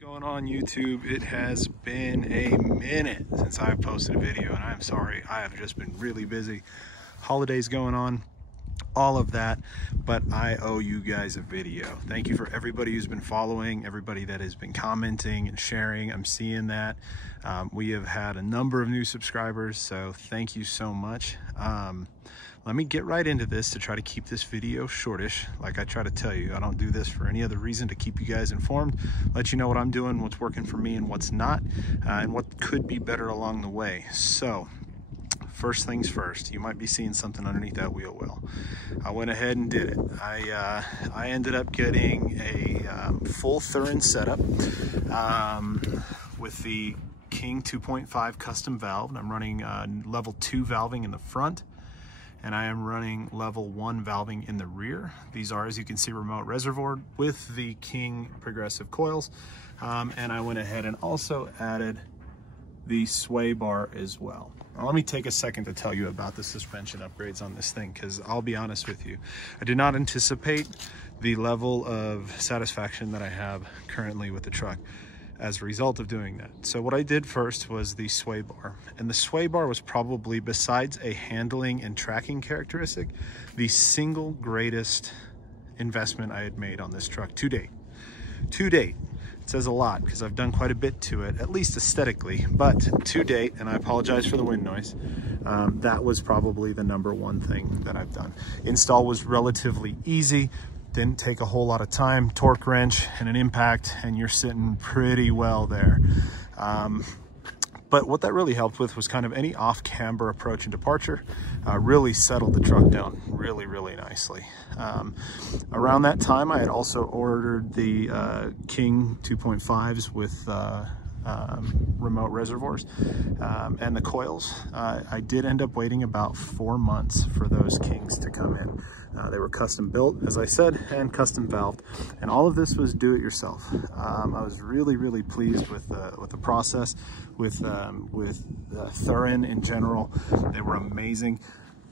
Going on YouTube, it has been a minute since I've posted a video, and I'm sorry, I have just been really busy. Holidays going on, all of that, but I owe you guys a video. Thank you for everybody who's been following, everybody that has been commenting and sharing. I'm seeing that. We have had a number of new subscribers, so thank you so much. Let me get right into this to try to keep this video shortish. Like I try to tell you, I don't do this for any other reason, to keep you guys informed, let you know what I'm doing, what's working for me and what's not, and what could be better along the way. So first things first, you might be seeing something underneath that wheel well. I went ahead and did it. I ended up getting a full Thuren setup with the King 2.5 custom valve. I'm running level 2 valving in the front, and I am running level 1 valving in the rear. These are, as you can see, remote reservoir with the King progressive coils. And I went ahead and also added the sway bar as well. Now, let me take a second to tell you about the suspension upgrades on this thing, because I'll be honest with you, I did not anticipate the level of satisfaction that I have currently with the truck as a result of doing that. So what I did first was the sway bar, and the sway bar was probably, besides a handling and tracking characteristic, the single greatest investment I had made on this truck to date. To date. It says a lot because I've done quite a bit to it, at least aesthetically, but to date, and I apologize for the wind noise, that was probably the #1 thing that I've done. Install was relatively easy. Didn't take a whole lot of time, torque wrench and an impact, and you're sitting pretty well there. But what that really helped with was kind of any off-camber approach and departure, really settled the truck down really nicely. Around that time, I had also ordered the King 2.5s with remote reservoirs and the coils. I did end up waiting about 4 months for those Kings to come in. They were custom built, as I said, and custom valved, and all of this was do-it-yourself. I was really pleased with the process, with Thuren in general. They were amazing.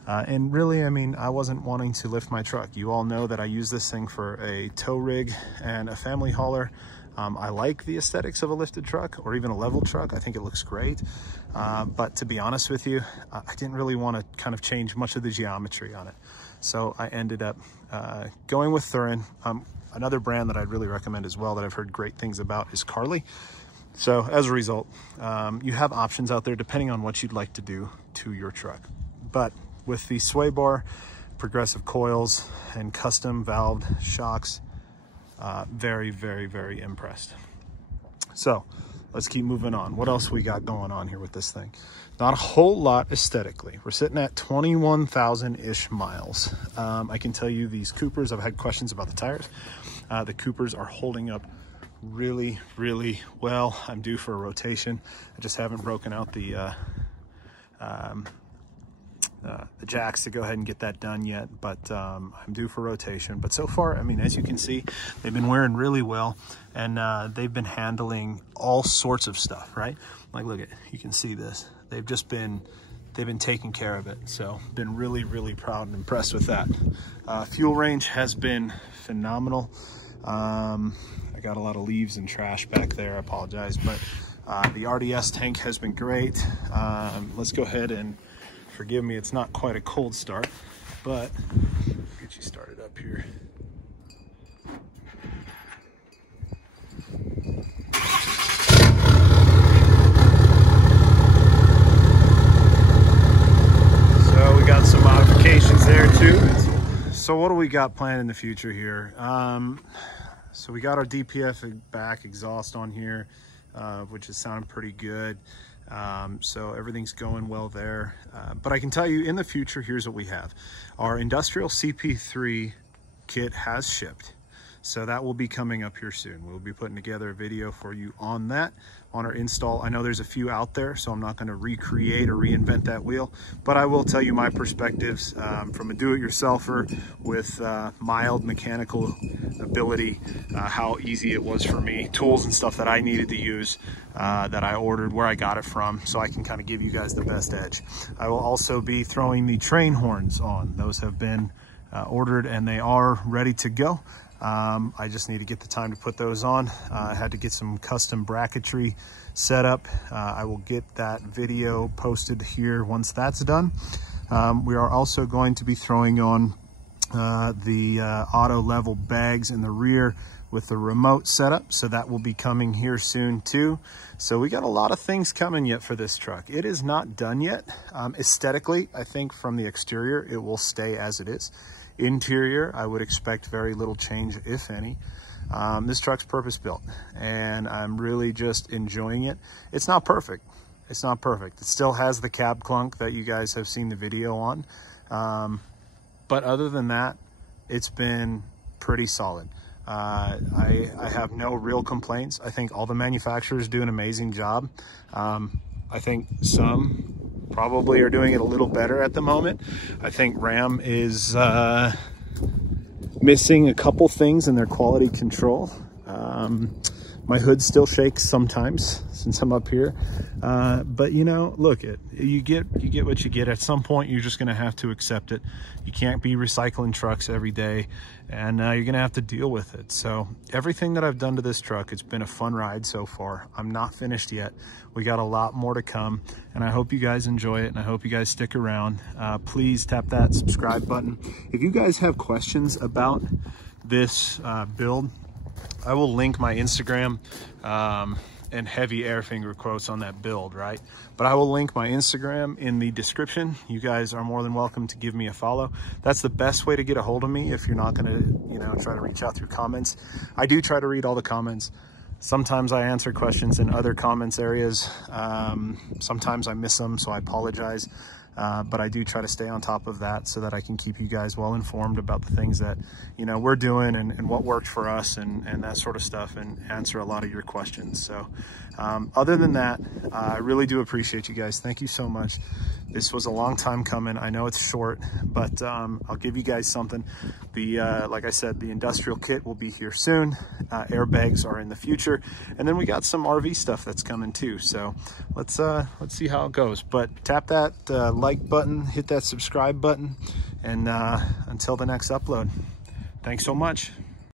And really, I mean, I wasn't wanting to lift my truck. You all know that I use this thing for a tow rig and a family hauler. I like the aesthetics of a lifted truck, or even a level truck. I think it looks great. But to be honest with you, I didn't really want to kind of change much of the geometry on it. So I ended up going with Thuren. Another brand that I'd really recommend as well, that I've heard great things about, is Carly. So as a result, you have options out there depending on what you'd like to do to your truck. But with the sway bar, progressive coils, and custom valved shocks, very impressed. So let's keep moving on. What else we got going on here with this thing? Not a whole lot aesthetically. We're sitting at 21,000-ish miles. I can tell you these Coopers, I've had questions about the tires. The Coopers are holding up really well. I'm due for a rotation. I just haven't broken out the jacks to go ahead and get that done yet, but I'm due for rotation. But so far, I mean, as you can see, they've been wearing really well, and they've been handling all sorts of stuff, right? Like, look at, you can see this. They've been taking care of it. So been really proud and impressed with that. Fuel range has been phenomenal. I got a lot of leaves and trash back there, I apologize, but the RDS tank has been great. Let's go ahead and, forgive me, it's not quite a cold start, but I'll get you started up here. So we got some modifications there too. So what do we got planned in the future here? So we got our DPF back exhaust on here, which is sounding pretty good. So everything's going well there. But I can tell you, in the future, here's what we have. Our industrial CP3 kit has shipped. So that will be coming up here soon. We'll be putting together a video for you on that, on our install. I know there's a few out there, so I'm not going to recreate or reinvent that wheel, but I will tell you my perspectives from a do-it-yourselfer with mild mechanical ability, how easy it was for me, tools and stuff that I needed to use, that I ordered, where I got it from, so I can kind of give you guys the best edge. I will also be throwing the train horns on. Those have been ordered and they are ready to go. I just need to get the time to put those on. I had to get some custom bracketry set up. I will get that video posted here once that's done. We are also going to be throwing on the auto level bags in the rear with the remote setup, so that will be coming here soon too. So we got a lot of things coming yet for this truck. It is not done yet. Aesthetically, I think from the exterior it will stay as it is. Interior, I would expect very little change, if any. This truck's purpose built, and I'm really just enjoying it. It's not perfect. It's not perfect. It still has the cab clunk that you guys have seen the video on. But other than that, it's been pretty solid. I have no real complaints. I think all the manufacturers do an amazing job. I think some probably are doing it a little better at the moment. I think Ram is missing a couple things in their quality control. My hood still shakes sometimes since I'm up here, but you know, look, you get what you get. At some point you're just going to have to accept it. You can't be recycling trucks every day, and you're going to have to deal with it. So everything that I've done to this truck, it's been a fun ride so far. I'm not finished yet. We got a lot more to come, and I hope you guys enjoy it, and I hope you guys stick around. Please tap that subscribe button. If you guys have questions about this build, I will link my Instagram and heavy air finger quotes on that build, right? But I will link my Instagram in the description. You guys are more than welcome to give me a follow. That's the best way to get a hold of me if you're not gonna, you know, try to reach out through comments. I do try to read all the comments. Sometimes I answer questions in other comments areas. Sometimes I miss them, so I apologize. But I do try to stay on top of that so that I can keep you guys well informed about the things that, you know, we're doing and what worked for us and that sort of stuff, and answer a lot of your questions. So other than that, I really do appreciate you guys. Thank you so much. This was a long time coming. I know it's short, but I'll give you guys something. Like I said, the industrial kit will be here soon. Airbags are in the future, and then we got some RV stuff that's coming too. So let's see how it goes. But tap that like button, hit that subscribe button, and until the next upload, thanks so much.